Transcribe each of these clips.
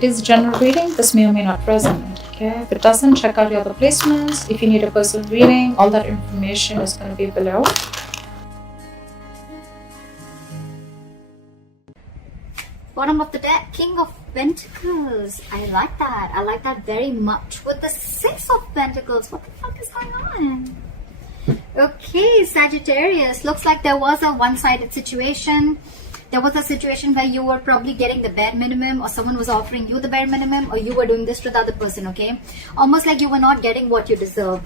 It is general reading. This may or may not resonate. Okay, if it doesn't, check out your other placements. If you need a personal reading, all that information is going to be below. Bottom of the deck, King of Pentacles. I like that. I like that very much. With the Six of Pentacles, what the fuck is going on? Okay, Sagittarius. Looks like there was a one-sided situation. There was a situation where you were probably getting the bare minimum, or someone was offering you the bare minimum, or you were doing this to the other person, okay? Almost like you were not getting what you deserve.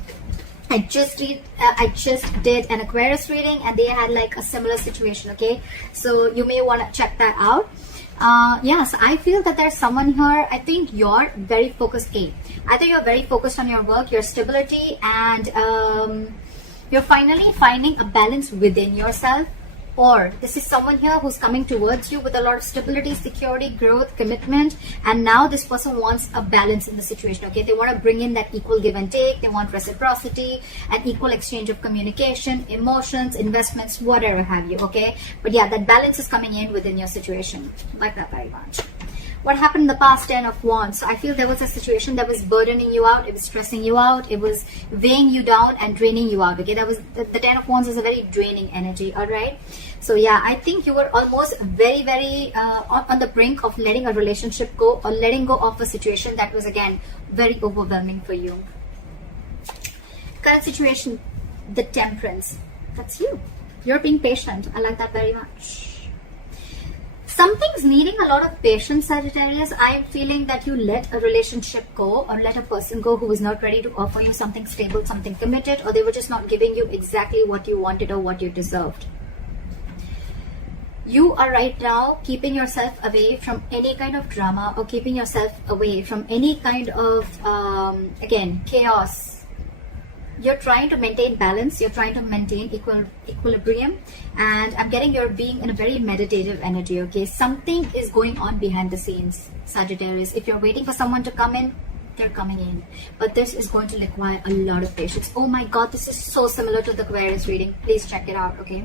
I just did an Aquarius reading, and they had like a similar situation, okay? So you may want to check that out. Yes, I feel that there's someone here. I think you're very focused. Either you're very focused on your work, your stability, and you're finally finding a balance within yourself, or this is someone here who's coming towards you with a lot of stability, security, growth, commitment, and now this person wants a balance in the situation, okay? They want to bring in that equal give and take. They want reciprocity, an equal exchange of communication, emotions, investments, whatever have you, okay? But yeah, that balance is coming in within your situation. Like that very much. What happened in the past? 10 of Wands. So I feel there was a situation that was burdening you out. It was stressing you out. It was weighing you down and draining you out. Okay, that was the 10 of Wands is a very draining energy. All right. So yeah, I think you were almost very on the brink of letting a relationship go, or letting go of a situation that was again very overwhelming for you. Current situation, the Temperance. That's you. You're being patient. I like that very much. Something's needing a lot of patience, Sagittarius. I am feeling that you let a relationship go, or let a person go who is not ready to offer you something stable, something committed, or they were just not giving you exactly what you wanted or what you deserved. You are right now keeping yourself away from any kind of drama, or keeping yourself away from any kind of, again, chaos. You're trying to maintain balance, you're trying to maintain equilibrium, and I'm getting you're being in a very meditative energy, okay? Something is going on behind the scenes, Sagittarius. If you're waiting for someone to come in, they're coming in. But this is going to require a lot of patience. Oh my God, this is so similar to the Aquarius reading. Please check it out, okay?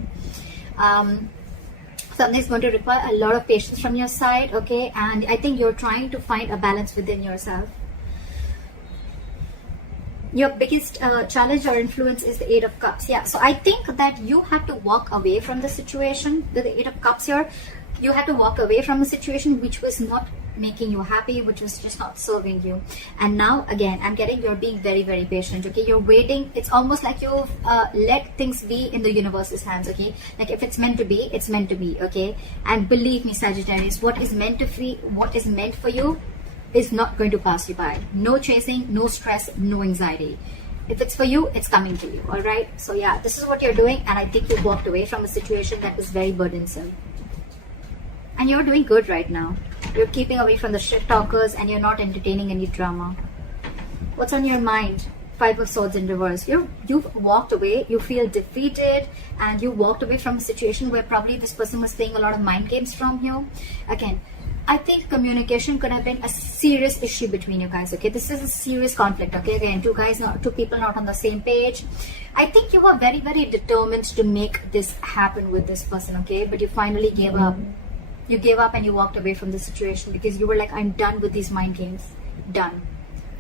Something's going to require a lot of patience from your side, okay? And I think you're trying to find a balance within yourself. Your biggest challenge or influence is the Eight of Cups. Yeah, so I think that you have to walk away from the situation. The Eight of Cups here, you have to walk away from a situation which was not making you happy, which was just not serving you. And now again, I'm getting you're being very patient, okay? You're waiting. It's almost like you've let things be in the universe's hands, okay? Like if it's meant to be, it's meant to be, okay? And believe me, Sagittarius, what is meant for you is not going to pass you by. No chasing, no stress, no anxiety. If it's for you, it's coming to you. All right. So yeah, this is what you're doing, and I think you walked away from a situation that was very burdensome. And you're doing good right now. You're keeping away from the shit talkers, and you're not entertaining any drama. What's on your mind? Five of Swords in reverse. You've walked away. You feel defeated, and you walked away from a situation where probably this person was playing a lot of mind games from you. Again, I think communication could have been a serious issue between you guys, okay? This is a serious conflict, okay? Again, two people not on the same page. I think you were very determined to make this happen with this person, okay? But you finally gave up. You gave up and you walked away from the situation because you were like, I'm done with these mind games. Done.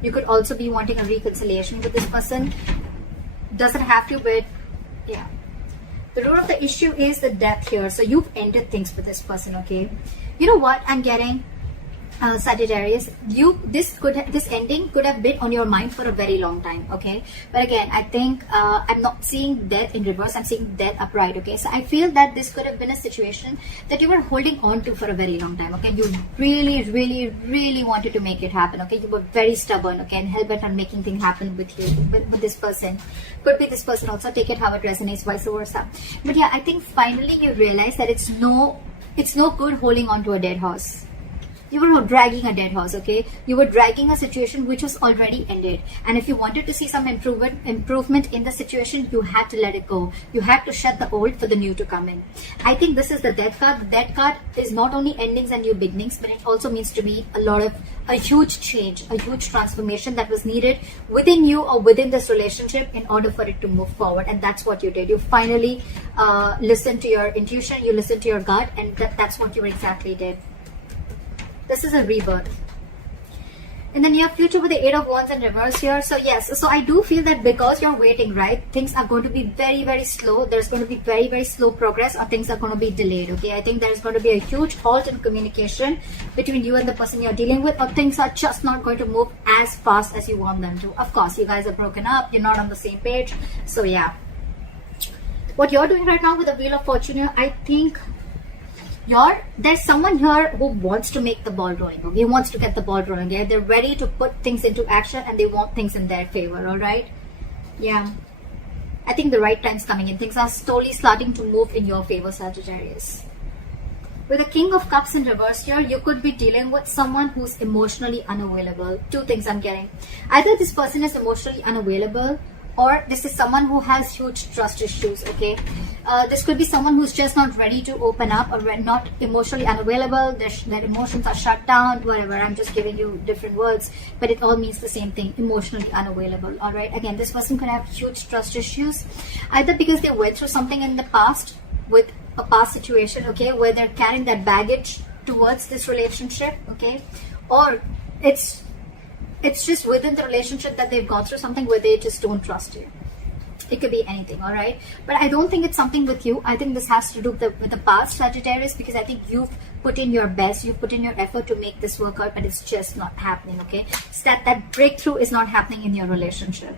You could also be wanting a reconciliation with this person. Doesn't have to, but yeah. The root of the issue is the death here. So you've ended things with this person, okay? You know what I'm getting, Sagittarius? This ending could have been on your mind for a very long time, okay? But again, I think I'm not seeing death in reverse. I'm seeing death upright, okay? So I feel that this could have been a situation that you were holding on to for a very long time, okay? You really wanted to make it happen, okay? You were very stubborn, okay? And hell-bent on making things happen with you, with this person. Could be this person also. Take it how it resonates, vice versa. But yeah, I think finally you realize that it's no good holding on to a dead horse. You were dragging a dead horse, okay? You were dragging a situation which was already ended. And if you wanted to see some improvement in the situation, you had to let it go. You had to shut the old for the new to come in. I think this is the Death card. The Death card is not only endings and new beginnings, but it also means to be a huge change, a huge transformation that was needed within you or within this relationship in order for it to move forward. And that's what you did. You finally listened to your intuition, you listened to your gut, and that's what you exactly did. This is a rebirth. in the near future with the 8 of Wands in reverse here. So yes, so I do feel that because you're waiting, right, things are going to be very, very slow. There's going to be very, very slow progress, or things are going to be delayed. Okay, I think there's going to be a huge halt in communication between you and the person you're dealing with, or things are just not going to move as fast as you want them to. Of course, you guys are broken up, you're not on the same page. So yeah, what you're doing right now with the Wheel of Fortune here, I think there's someone here who wants to make the ball rolling. Okay, wants to get the ball rolling. Yeah, they're ready to put things into action, and they want things in their favor. All right, yeah, I think the right time's coming in. Things are slowly starting to move in your favor, Sagittarius. With the King of Cups in reverse here, you could be dealing with someone who's emotionally unavailable. Two things I'm getting: either this person is emotionally unavailable, or this is someone who has huge trust issues. Okay, this could be someone who's just not ready to open up, or not emotionally unavailable. Their emotions are shut down, whatever. I'm just giving you different words, but it all means the same thing: emotionally unavailable. All right, again, this person could have huge trust issues, either because they went through something in the past with a past situation, okay, where they're carrying that baggage towards this relationship, okay, or it's just within the relationship that they've gone through something where they just don't trust you. It could be anything, all right? But I don't think it's something with you. I think this has to do with the past, Sagittarius, because I think you've put in your best, you've put in your effort to make this work out, but it's just not happening, okay? It's that breakthrough is not happening in your relationship.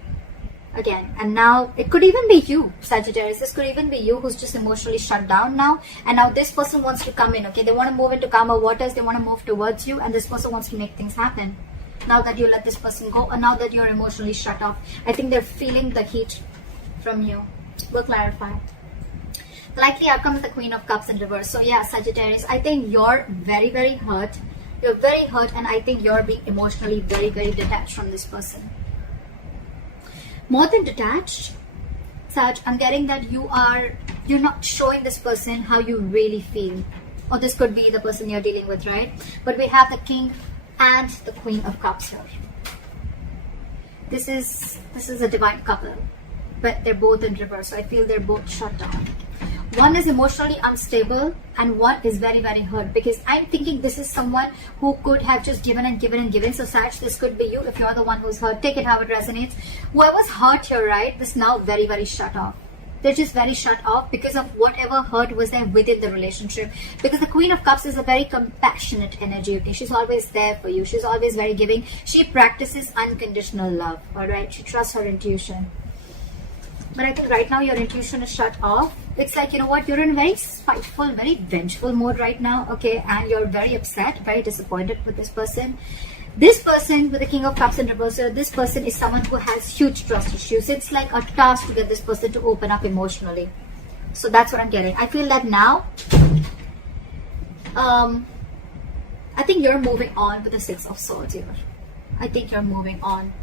Again, and now it could even be you, Sagittarius. This could even be you who's just emotionally shut down now, and now this person wants to come in, okay? They want to move into calmer waters, they want to move towards you, and this person wants to make things happen. Now that you let this person go, or now that you're emotionally shut off, I think they're feeling the heat from you. We'll clarify. The likely outcome is the Queen of Cups in reverse. So yeah, Sagittarius, I think you're very, very hurt. You're very hurt, and I think you're being emotionally very, very detached from this person. More than detached, Sag, I'm getting that you're not showing this person how you really feel. Or this could be the person you're dealing with, right? But we have the King and the Queen of Cups here. This is a divine couple, but they're both in reverse, so I feel they're both shut down. One is emotionally unstable, and one is very, very hurt, because I'm thinking this is someone who could have just given and given and given. So Sag, this could be you if you're the one who's hurt. Take it how it resonates. Whoever's hurt here, right, this now very, very shut off. They're just very shut off because of whatever hurt was there within the relationship. Because the Queen of Cups is a very compassionate energy, okay? She's always there for you. She's always very giving. She practices unconditional love, all right? She trusts her intuition. But I think right now your intuition is shut off. It's like, you know what, you're in a very spiteful, very vengeful mode right now, okay? And you're very upset, very disappointed with this person. This person with the King of Cups in reverse, this person is someone who has huge trust issues. It's like a task to get this person to open up emotionally. So that's what I'm getting. I feel that now, I think you're moving on with the Six of Swords here. I think you're moving on.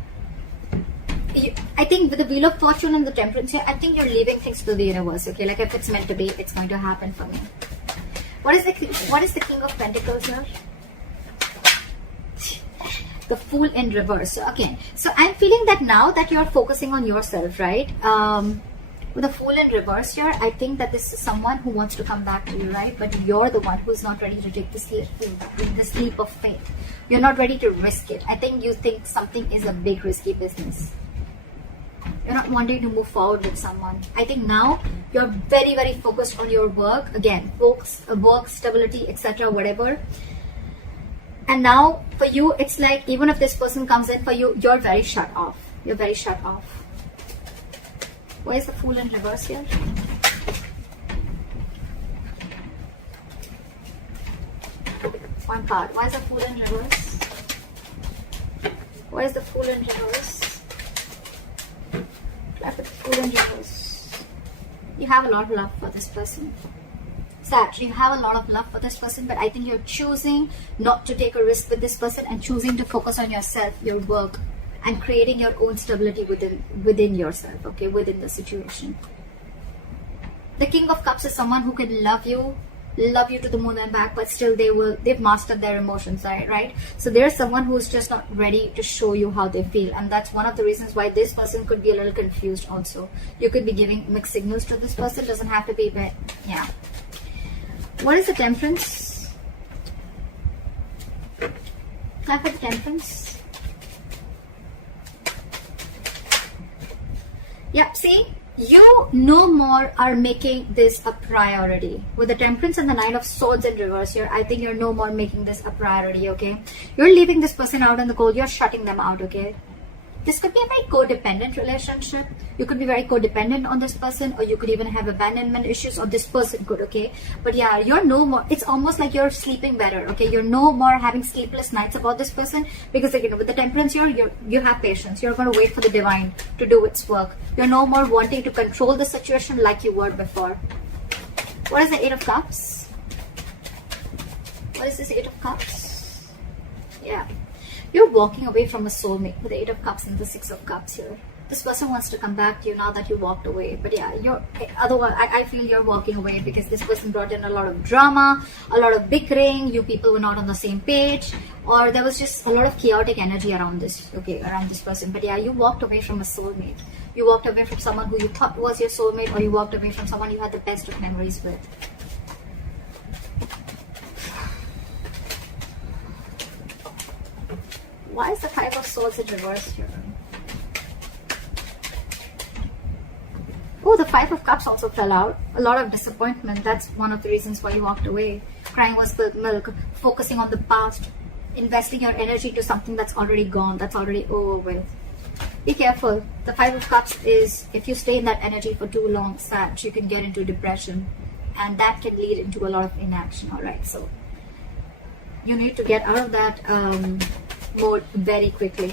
I think with the Wheel of Fortune and the Temperance here, I think you're leaving things to the universe, okay? Like if it's meant to be, it's going to happen for me. What is the King of Pentacles here? The Fool in reverse. So again, so I'm feeling that now that you're focusing on yourself, right? With the Fool in reverse here, I think that this is someone who wants to come back to you, right? But you're the one who's not ready to take this leap of faith. You're not ready to risk it. I think you think something is a big risky business. You're not wanting to move forward with someone. I think now you're very, very focused on your work. Again, work, stability, etc., whatever. And now for you, it's like even if this person comes in for you, you're very shut off. You're very shut off. Why is the Fool in reverse here? One card. Why is the Fool in reverse? Why is the Fool in reverse? Try for the Fool in reverse. You have a lot of love for this person. Sag, you have a lot of love for this person, but I think you're choosing not to take a risk with this person and choosing to focus on yourself, your work, and creating your own stability within yourself, okay, within the situation. The King of Cups is someone who can love you to the moon and back, but still they've mastered their emotions, right? So there's someone who's just not ready to show you how they feel, and that's one of the reasons why this person could be a little confused also. You could be giving mixed signals to this person. Doesn't have to be, but yeah. What is the Temperance? Clap for the Temperance. Yeah, see, you no more are making this a priority. With the Temperance and the Nine of Swords in reverse here, I think you're no more making this a priority, okay? You're leaving this person out in the cold. You're shutting them out, okay? This could be a very codependent relationship. You could be very codependent on this person, or you could even have abandonment issues, or this person could, okay? But yeah, you're no more, it's almost like you're sleeping better, okay? You're no more having sleepless nights about this person, because again, with the Temperance here, you have patience. You're going to wait for the divine to do its work. You're no more wanting to control the situation like you were before. What is the Eight of Cups? What is this Eight of Cups? Yeah. You're walking away from a soulmate with the Eight of Cups and the Six of Cups here. This person wants to come back to you now that you walked away. But yeah, otherwise, I feel you're walking away because this person brought in a lot of drama, a lot of bickering. You people were not on the same page, or there was just a lot of chaotic energy around this, okay, around this person. But yeah, you walked away from a soulmate. You walked away from someone who you thought was your soulmate, or you walked away from someone you had the best of memories with. Why is the Five of Swords in reverse here? Oh, the Five of Cups also fell out. A lot of disappointment. That's one of the reasons why you walked away. Crying was spilled milk. Focusing on the past. Investing your energy to something that's already gone. That's already over with. Be careful. The Five of Cups is, if you stay in that energy for too long, Sag, you can get into depression. And that can lead into a lot of inaction. Alright, so you need to get out of that mode very quickly,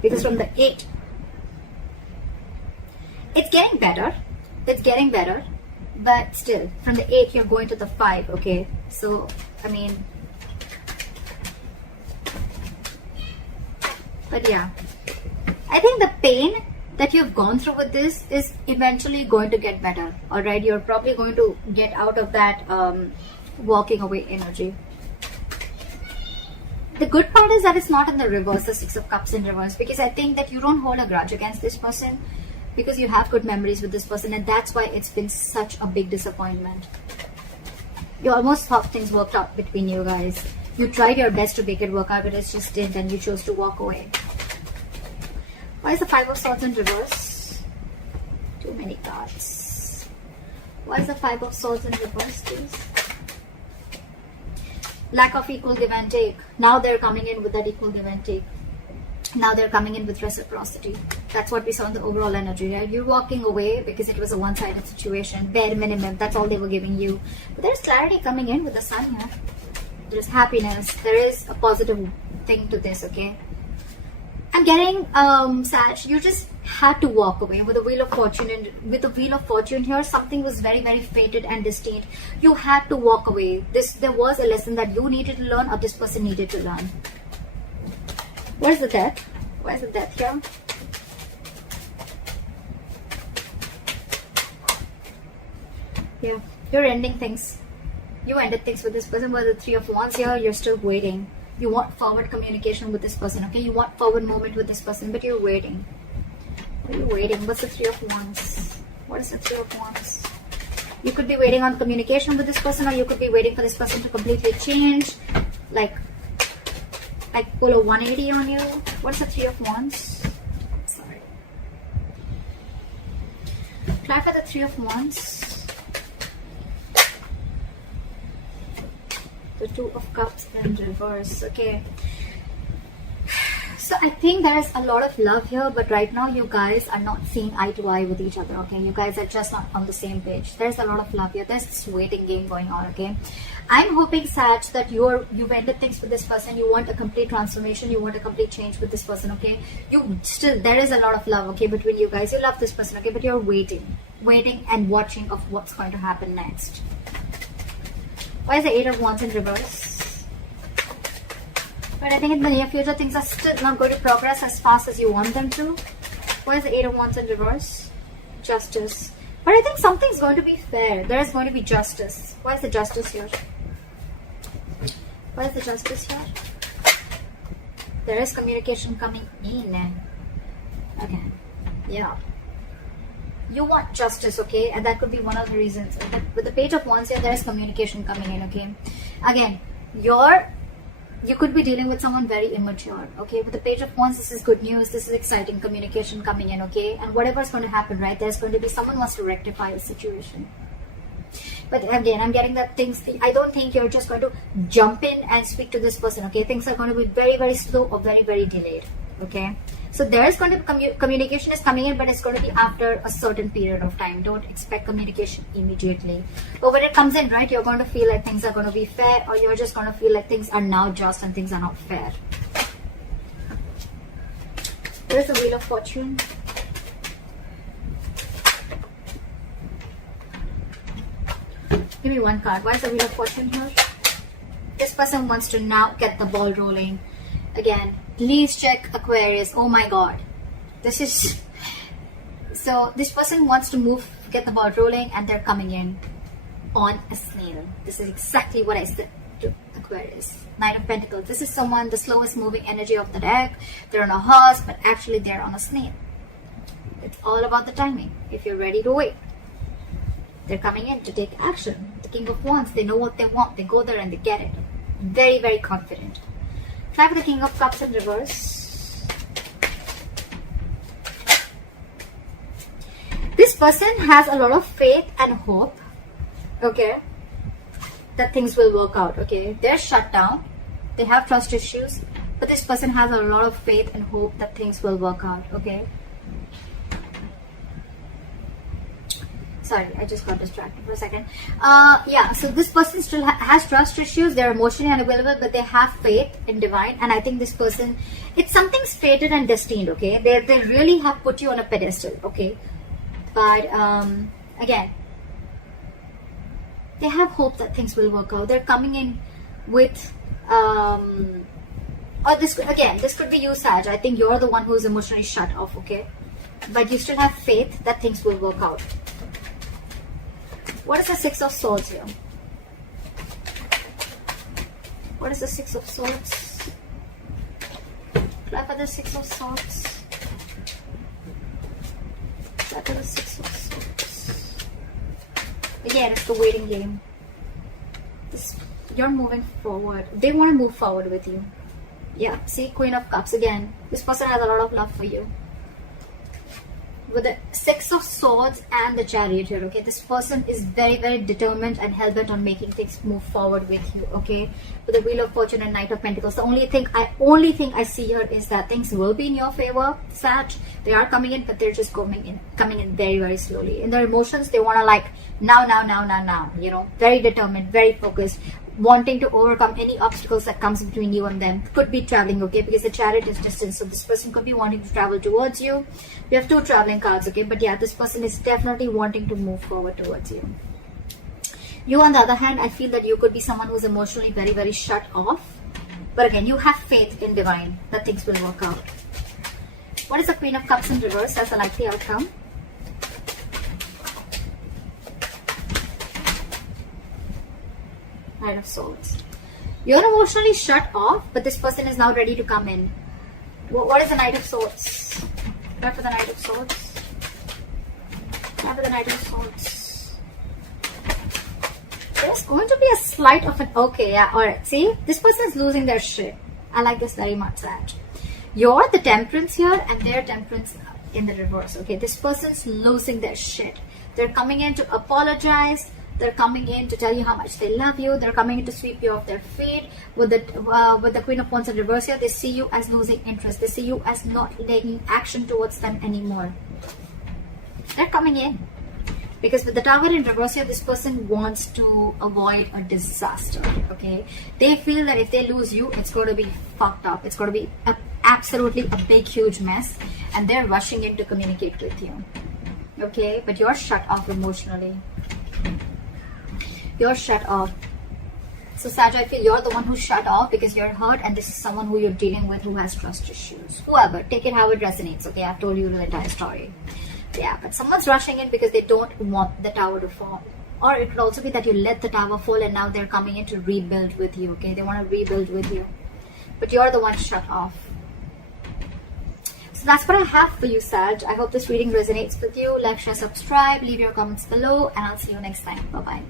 because from the 8, it's getting better, but still from the 8 you're going to the 5, okay? So I mean, but yeah, I think the pain that you've gone through with this is eventually going to get better. All right, you're probably going to get out of that walking away energy. The good part is that it's not in the reverse, the Six of Cups in reverse, because I think that you don't hold a grudge against this person, because you have good memories with this person, and that's why it's been such a big disappointment. You almost thought things worked out between you guys. You tried your best to make it work out, but it just didn't, and you chose to walk away. Why is the Five of Swords in reverse? Too many cards. Why is the Five of Swords in reverse, please? Lack of equal give and take. Now they're coming in with that equal give and take. Now they're coming in with reciprocity. That's what we saw in the overall energy, right? You're walking away because it was a one-sided situation, bare minimum. That's all they were giving you. But there's clarity coming in with the Sun here. There's happiness. There is a positive thing to this, okay? I'm getting, Sag, you just had to walk away with the Wheel of Fortune. And with the Wheel of Fortune here, something was very, very fated and destined. You had to walk away. There was a lesson that you needed to learn, or this person needed to learn. Where's the Death? Where's the Death here? Yeah, you're ending things. You ended things with this person. With the Three of Wands here, you're still waiting. You want forward communication with this person, okay? You want forward movement with this person, but you're waiting. What are you waiting? What's the Three of Wands? What is the Three of Wands? You could be waiting on communication with this person, or you could be waiting for this person to completely change, like pull a 180 on you. What's the Three of Wands? Sorry. Clarify the Three of Wands. The Two of Cups in reverse. Okay. So I think there is a lot of love here, but right now you guys are not seeing eye to eye with each other, okay? You guys are just not on the same page. There's a lot of love here. There's this waiting game going on, okay? I'm hoping, Sag, that you've ended things with this person. You want a complete transformation. You want a complete change with this person, okay? There is a lot of love, okay, between you guys. You love this person, okay? But you're waiting and watching of what's going to happen next. Why is the Eight of Wands in reverse? But I think in the near future, things are still not going to progress as fast as you want them to. Why is the Eight of Wands in reverse? Justice. But I think something's going to be fair. There is going to be justice. Why is the Justice here? Why is the Justice here? There is communication coming in. Okay. Yeah. You want justice, okay? And that could be one of the reasons. With the Page of Wands here, there is communication coming in, okay? Again, you could be dealing with someone very immature, okay? With the Page of Wands, this is good news, this is exciting communication coming in, okay? And whatever's going to happen, right, there's going to be someone wants to rectify a situation. But again, I'm getting that I don't think you're just going to jump in and speak to this person, okay? Things are going to be very, very slow or very, very delayed, okay? So there is going to be communication is coming in, but it's going to be after a certain period of time. Don't expect communication immediately. But when it comes in, right, you're going to feel like things are going to be fair, or you're just going to feel like things are now just and things are not fair. There's the Wheel of Fortune. Give me one card. Why is the Wheel of Fortune here? This person wants to now get the ball rolling. Again, please check Aquarius. Oh my god. This is... So, this person wants to get the ball rolling, and they're coming in on a snail. This is exactly what I said to Aquarius. Knight of Pentacles. This is someone, the slowest moving energy of the deck. They're on a horse, but actually they're on a snail. It's all about the timing. If you're ready to wait. They're coming in to take action. The King of Wands, they know what they want. They go there and they get it. Very, very confident. Try for the King of Cups in reverse. This person has a lot of faith and hope, okay, that things will work out, okay. They're shut down. They have trust issues. But this person has a lot of faith and hope that things will work out, okay. Sorry, I just got distracted for a second. Yeah, so this person still has trust issues. They're emotionally unavailable, but they have faith in divine. And I think this person, it's something's fated and destined, okay? They really have put you on a pedestal, okay? But again, they have hope that things will work out. They're coming in with, or this could be you, Sag. I think you're the one who's emotionally shut off, okay? But you still have faith that things will work out. What is the Six of Swords here? What is the Six of Swords? Try for the Six of Swords. Try for the Six of Swords. Again, it's the waiting game. You're moving forward. They want to move forward with you. Yeah, see, Queen of Cups again. This person has a lot of love for you. With the Six of Swords and the Chariot here, okay, this person is very, very determined and hell-bent on making things move forward with you, okay. With the Wheel of Fortune and Knight of Pentacles, the only thing I see here is that things will be in your favor, Sag. They are coming in, but they're just coming in very, very slowly. In their emotions, they want to like now, you know, very determined, very focused, wanting to overcome any obstacles that comes between you and them. Could be traveling, okay, because the Chariot is distance, so this person could be wanting to travel towards you. We have two traveling cards, okay, but yeah, this person is definitely wanting to move forward towards you. You, on the other hand, I feel that you could be someone who's emotionally very, very shut off, but again, you have faith in divine that things will work out. What is the Queen of Cups in reverse as a likely outcome? Knight of Swords. You're emotionally shut off, but this person is now ready to come in. What is the Knight of Swords? Try for the Knight of Swords. Try for the Knight of Swords. There's going to be a slight of an... Okay, yeah, alright. See? This person is losing their shit. I like this very much, Sag. You're the Temperance here, and they're Temperance in the reverse, okay? This person's losing their shit. They're coming in to apologize. They're coming in to tell you how much they love you. They're coming in to sweep you off their feet. With the Queen of Wands in reverse here, they see you as losing interest. They see you as not taking action towards them anymore. They're coming in. Because with the Tower in reverse here, this person wants to avoid a disaster, okay? They feel that if they lose you, it's going to be fucked up. It's going to be absolutely a big, huge mess. And they're rushing in to communicate with you, okay? But you're shut off emotionally. You're shut off. So Sag, I feel you're the one who's shut off because you're hurt, and this is someone who you're dealing with who has trust issues. Whoever, take it how it resonates, okay? I've told you the entire story. Yeah, but someone's rushing in because they don't want the tower to fall. Or it could also be that you let the tower fall and now they're coming in to rebuild with you, okay? They want to rebuild with you. But you're the one shut off. So that's what I have for you, Sag. I hope this reading resonates with you. Like, share, subscribe, leave your comments below, and I'll see you next time. Bye-bye.